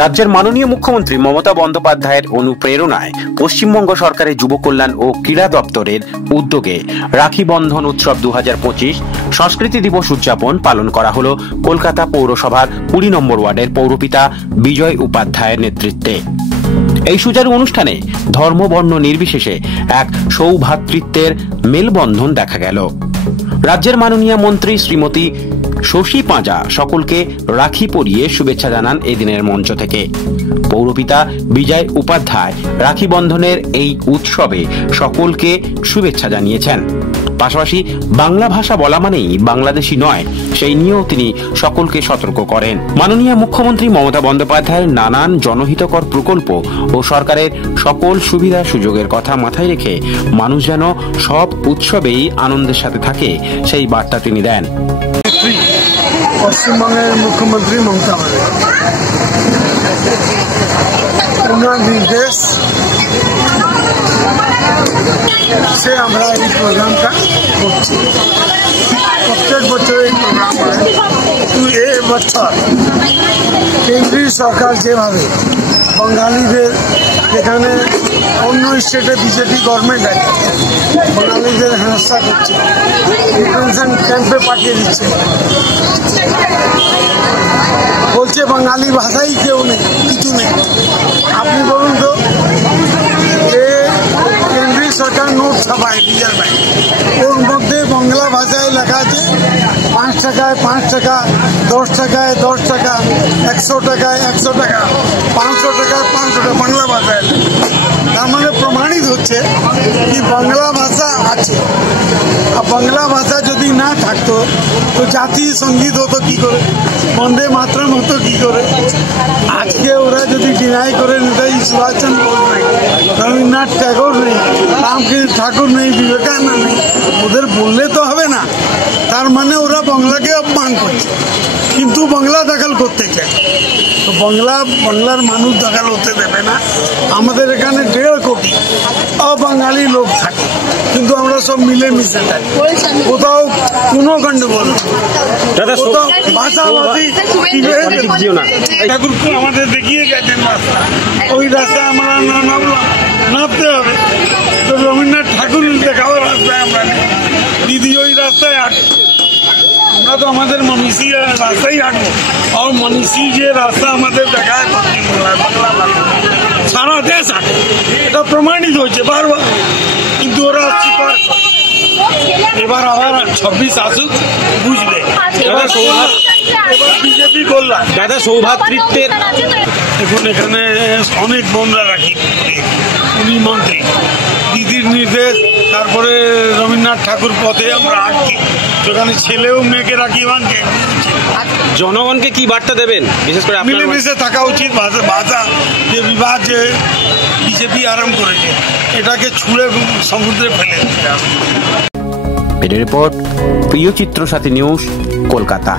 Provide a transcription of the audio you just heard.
রাজ্যের মাননীয় মুখ্যমন্ত্রী মমতা বন্দ্যোপাধ্যায়ের অনুপ্রেরণায় পশ্চিমবঙ্গ সরকারের যুব কল্যাণ ও ক্রীড়া দপ্তরের উদ্যোগে রাখি বন্ধন উৎসব 2025 সংস্কৃতি দিবস উদযাপন পালন করা হল কলকাতা পৌরসভার 20 নম্বর ওয়ার্ডের পৌরপিতা বিজয় উপাধ্যায়ের নেতৃত্বে। এই সুচারু অনুষ্ঠানে ধর্ম বর্ণ নির্বিশেষে এক সৌভ্রাতৃত্বের মেলবন্ধন দেখা গেল। রাজ্যের মাননীয় মন্ত্রী শ্রীমতী শশী পাঁজা সকলকে রাখি পরিয়ে শুভেচ্ছা জানান এদিনের মঞ্চ থেকে। পৌরপিতা বিজয় উপাধ্যায় রাখি বন্ধনের এই উৎসবে সকলকে শুভেচ্ছা জানিয়েছেন। পাশাপাশি বাংলা ভাষা বলা মানেই বাংলাদেশি নয়, সেই নিয়েও তিনি সকলকে সতর্ক করেন। মাননীয় মুখ্যমন্ত্রী মমতা বন্দ্যোপাধ্যায়ের নানান জনহিতকর প্রকল্প ও সরকারের সকল সুবিধা সুযোগের কথা মাথায় রেখে মানুষ যেন সব উৎসবেই আনন্দের সাথে থাকে, সেই বার্তা তিনি দেন। পশ্চিমবঙ্গের মুখ্যমন্ত্রী মমতা ওনার নির্দেশ সে আমরা এই প্রোগ্রামটা করছি। প্রত্যেক বছর এই প্রোগ্রাম হয়, কিন্তু এবছর কেন্দ্রীয় সরকার যেভাবে বাঙালিদের এখানে অন্য স্টেটে বিজেপি গভর্নমেন্ট আছে, বাঙালিদের হেনস্থা করছে, ডিটেনশন ক্যাম্পে পাঠিয়ে দিচ্ছে, বলছে বাঙালি ভাষাই কেউ নেই, কিছু নেই। আপনি বলুন তো, কেন্দ্রীয় সরকার নোট ছাপায় রিজার্ভ ব্যাংক, ওর মধ্যে বাংলা ভাষায় লেখা আছে 5 টাকায় 5 টাকা, 10 টাকায় 10 টাকা, 100 টাকায় 100 টাকা, 500 টাকায় 500 টাকা বাংলা ভাষায়। তার মানে প্রমাণিত হচ্ছে কি বাংলা ভাষা আছে। আর বাংলা ভাষা যদি না থাকতো তো জাতীয় সঙ্গীত হতো কি করে, বন্দে মাতরম হতো কি করে। আজকে ওরা যদি ডিনাই করে নেতাজি সুভাষচন্দ্র বোস নেই, রবীন্দ্রনাথ ট্যাগর নেই, রামকৃষ্ণ ঠাকুর নেই, বিবেকানন্দ নেই, ওদের বললে তো হবে না। তার মানে ওরা বাংলাকে অপমান করছে, কিন্তু বাংলা দখল করতে চায়। তো বাংলার মানুষ দখল হতে দেবে না। আমাদের এখানে 1.5 কোটি অবাঙালি লোক থাকে, কিন্তু আমরা সব মিলেমিশে থাকি, কোথাও কোনো গন্ডগোল, কোথাও ভাষাভাষী ঠাকুরকে আমাদের দেখিয়ে গেছেন রাস্তা, ওই রাস্তায় আমরা না নামলাম, নামতে হবে। তো রবীন্দ্রনাথ ঠাকুর দেখাবার রাস্তায় আমরা দিদি ওই রাস্তায় হাঁটবো, আমরা তো আমাদের মনীষী রাস্তায় হাঁটবো। আর মনীষী যে রাস্তা আমাদের দেখায় সারা দেশ হাঁটে, এটা প্রমাণিত হয়েছে বারবার, কিন্তু ওরা স্বীকার করে। এবার আবার 26 আসুক, বুঝবে। এবার বিজেপি করলাম দাদা সৌভ্রাতৃত্বের। দেখুন, এখানে অনেক বোনরা রাখি, উনি মন্ত্রী, দিদির নির্দেশ, তারপরে রবীন্দ্রনাথ ঠাকুর পথে আমরা হাঁটছি, সেখানে ছেলেও মেয়েকে রাখি বাঁধছে। জনগণকে কি বার্তা দেবেন? বিশেষ করে মিলেমিশে থাকা উচিত। ভাষা যে বিবাদ যে বিজেপি আরম্ভ করেছে, এটাকে ছুঁড়ে সমুদ্রে ফেলে দিতে হবে। রিপোর্ট, প্রিয় চিত্র সাথী নিউজ, কলকাতা।